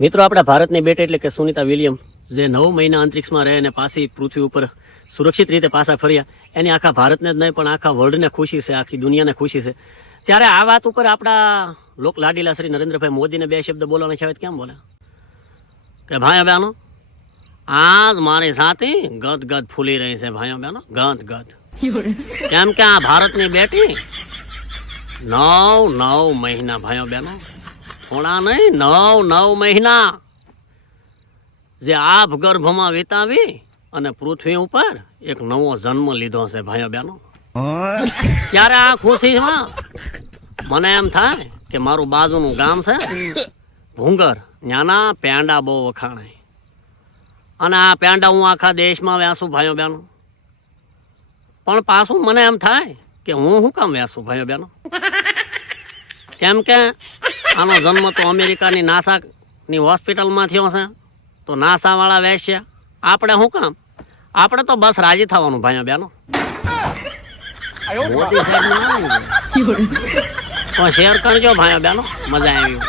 મિત્રો, આપણા ભારતની બેટ એટલે કે સુનિતા વિલિયમ, જે 9 મહિના અંતરિક્ષમાં રહે અને પાછી પૃથ્વી ઉપર સુરક્ષિત રીતે પાછા ફર્યા, એની આખા ભારતને જ નહીં પણ આખા વર્લ્ડને ખુશી છે, આખી દુનિયાને ખુશી છે. ત્યારે આ વાત ઉપર આપણા લોક લાડીલા શ્રી નરેન્દ્રભાઈ મોદીને 2 શબ્દ બોલવાના છે. કેમ બોલે કે ભાઈઓ બહેનો, આજ મારી સાથે ગદ ગદ ફૂલી રહી છે. ભાઈઓ બહેનો, ગદ ગદ. કેમ કે આ ભારતની બેટી 9 મહિના, ભાઈઓ બહેનો, થોડા નહીં, 9 મહિના જે આભ ગર્ભમાં વિતાવી અને પૃથ્વી ઉપર એક નવો જન્મ લીધો છે. ભાઈઓ બહેનો, ત્યારે આ ખુશીમાં મને એમ થાય કે મારું બાજુનું ગામ છે ભૂંગર, ત્યાંના પેંડા બહુ વખાણાય અને આ પેંડા હું આખા દેશમાં વેચું. ભાઈઓ બહેનો, પણ પાછું મને એમ થાય કે હું શું કામ વેચું. ભાઈઓ બહેનો, કેમ કે આનો જન્મ તો અમેરિકાની નાસાની હોસ્પિટલમાં થયો છે, તો નાસા વાળા વેચ્યા. આપણે શું કામ? આપણે તો બસ રાજી થવાનું. ભાઈઓ બહેનો, મોદી સાહેબ તો શેર કરજો. ભાઈઓ બહેનો, મજા આવી.